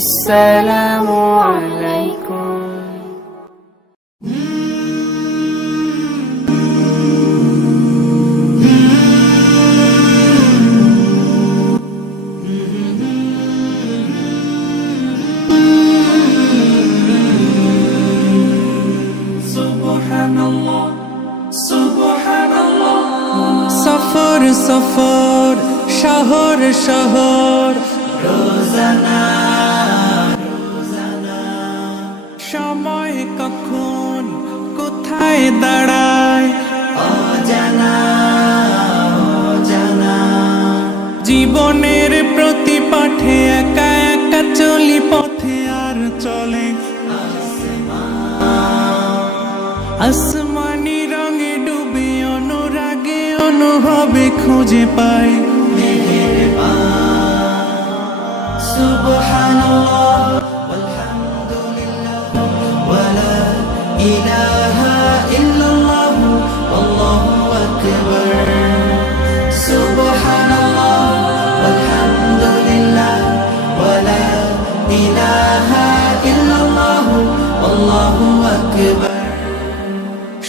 আসসালামু আলাইকুম। সফর সফর শহর শহর রোজানা সময় কখন কোথায় দাঁড়ায় অজানা অজানা জীবনের প্রতি পাঠে একা একা চলি পথে আর চলে আসমানি রঙে ডুবে অনুরাগে অনুভবে খুঁজে পাই সুবহানাল্লাহ ওয়ালহামদুলিল্লাহ ওয়ালা ইলাহা ইল্লাল্লাহ আল্লাহু আকবার সুবহানাল্লাহ ওয়ালহামদুলিল্লাহ ওয়ালা ইলাহা ইল্লাল্লাহ আল্লাহু আকবার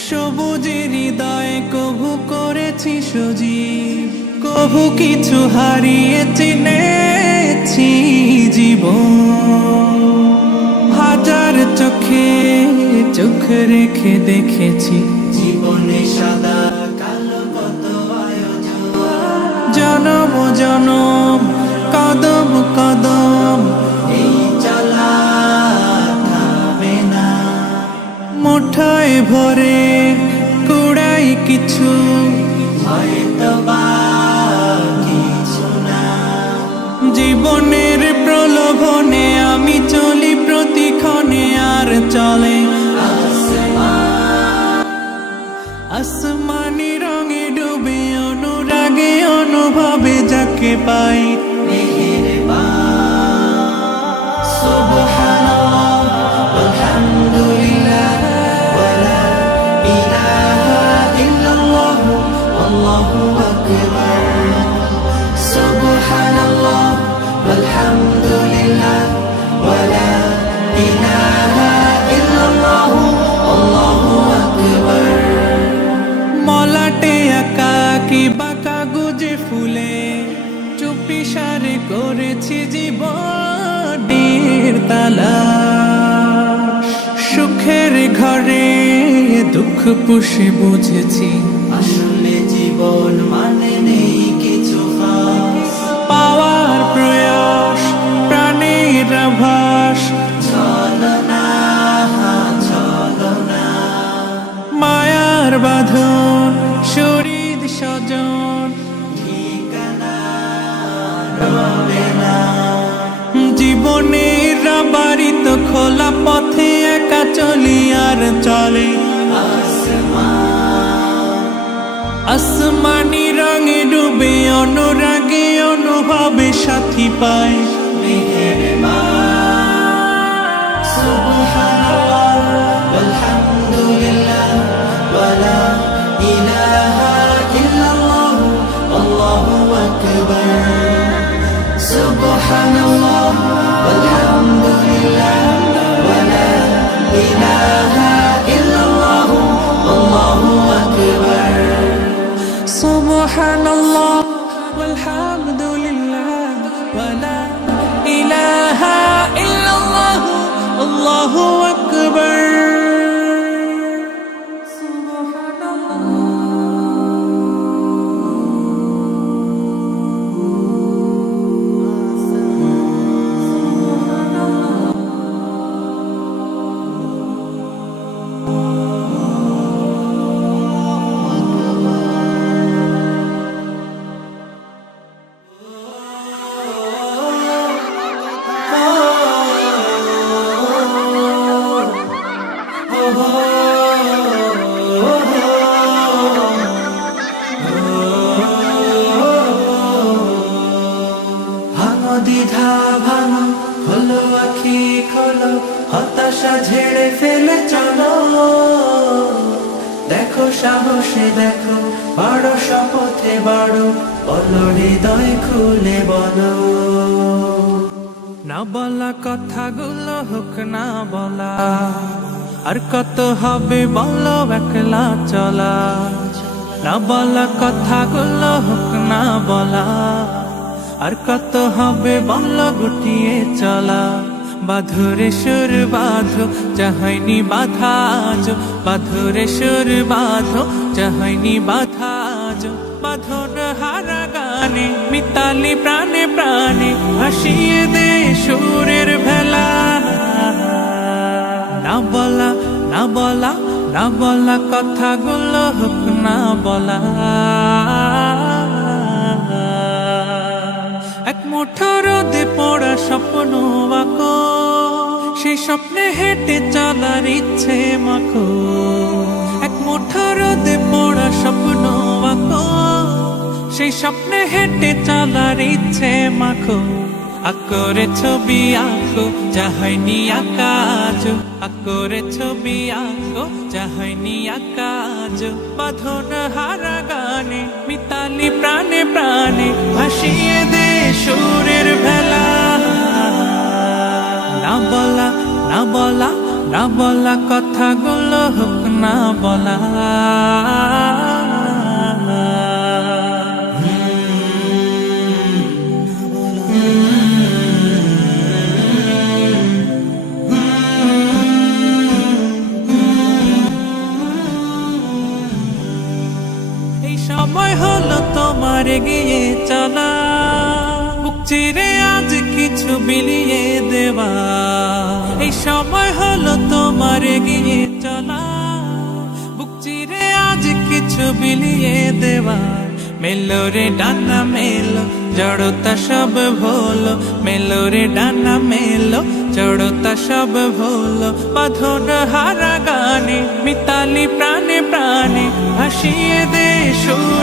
সবুজের হৃদয়ে কভু করেছি সজীব কভু কিছু হারিয়ে চিনেছি জীবন হাজার চোখে চোখ রেখে দেখেছি জীবনে সাদা কালো কত আয়োজন জনম জনম কদম কদম এই চলা থামে না মুঠোয় ভরে কুড়াই কিছু হয়তো বা কিছু না জীবনের প্রলোভনে আমি চলি প্রতিক্ষণে আর চলে আসমানি রঙে ডুবে অনুরাগে অনুভবে যাকে পাই সুবহানাল্লাহ ওয়ালহামদুলিল্লাহ ওয়ালা ইলাহা ইল্লাল্লাহ আল্লাহু আকবার সুবহানাল্লাহ ওয়ালহামদুলিল্লাহ ওয়ালা ইলাহা ইল্লাল্লাহ আল্লাহু আকবার মলাটে আঁকা কি বাঁকা গুজে ফুলে চুপি সারে করেছি জীবনের তালা সুখের ঘরে দুঃখ পুষে বুঝেছি আসলে জীবন মানে নেই কিছু খাস পাওয়ার প্রয়াস প্রাণের আভাস ছলনা ছলনা মায়ার বাঁধন শরীর স্বজন ঠিকানা রবে না জীবনের বাড়িত খোলা পথে একা চলি আর চলে আসমানি রঙে ডুবে অনুরাগে অনুভবে সাথী পায় সুবহানাল্লাহ ওয়ালহামদুলিল্লাহ ওয়ালা ইলাহা ইল্লাল্লাহ আল্লাহু আকবার সুবহানাল্লাহ ওয়ালহামদুলিল্লাহ ওয়ালা ইলাহা ইল্লাল্লাহ আল্লাহু আকবার সুবহানাল্লাহ ওয়ালহামদুলিল্লাহ ওয়ালা ইলাহা ইল্লাল্লাহ আল্লাহু আকবার ভাঙো দ্বিধা ভাঙো খোলো আখি খোলো হতাশা ঝেড়ে ফেলে চলো দেখো সাহসে দেখো বড় শপথে বড় বলো হৃদয় খুলে বলো না বলা কথাগুলো হোক না বলা, আর কত হবে বলো একলা চলা। না বলা কথাগুলো হোক না বলা, আর কত হবে বলো গুটিয়ে চলা। বাঁধরে সুর বাঁধো যাহাইনি বাধা আজ, বাঁধরে সুর বাঁধো যাহাইনি বাধা আজ। বাঁধন হারা গানে মিতালি প্রাণে প্রাণে ভাসিয়ে দে সুরের ভেলা। না বলা না বলা না বলা কথাগুলো হোক না বলা। এক মুঠো রোদে পড়া স্বপ্ন আঁকো, সেই স্বপ্নে হেঁটে চলার ইচ্ছে মাখো। এক মুঠো রোদে পড়া স্বপ্ন আঁকো, সেই স্বপ্নে হেঁটে চলার ইচ্ছে মাখো। আকরে ছবি আঁকো যাহাইনি আঁকা আজ, আকরে ছবি আঁকো যাহাইনি আঁকা আজ। বাঁধন হারা গানে মিতালি প্রাণে প্রাণে ভাসিয়ে দে সুরের ভেলা। না বলা না বলা না বলা কথাগুলো হোক না বলা। সময় হলো তোমার এগিয়ে চলা, বুক চিরে আজ কিছু বিলিয়ে দেওয়া। এই সময় হলো তোমার এগিয়ে চলা, বুক চিরে আজ কিছু বিলিয়ে দেওয়া। মেলো রে ডানা মেলো জড়তা সব ভোলো, মেলো রে ডানা মেলো জড়তা সব ভোলো। বাঁধন হারা গানে মিতালি প্রাণে প্রাণে ভাসিয়ে দে সুর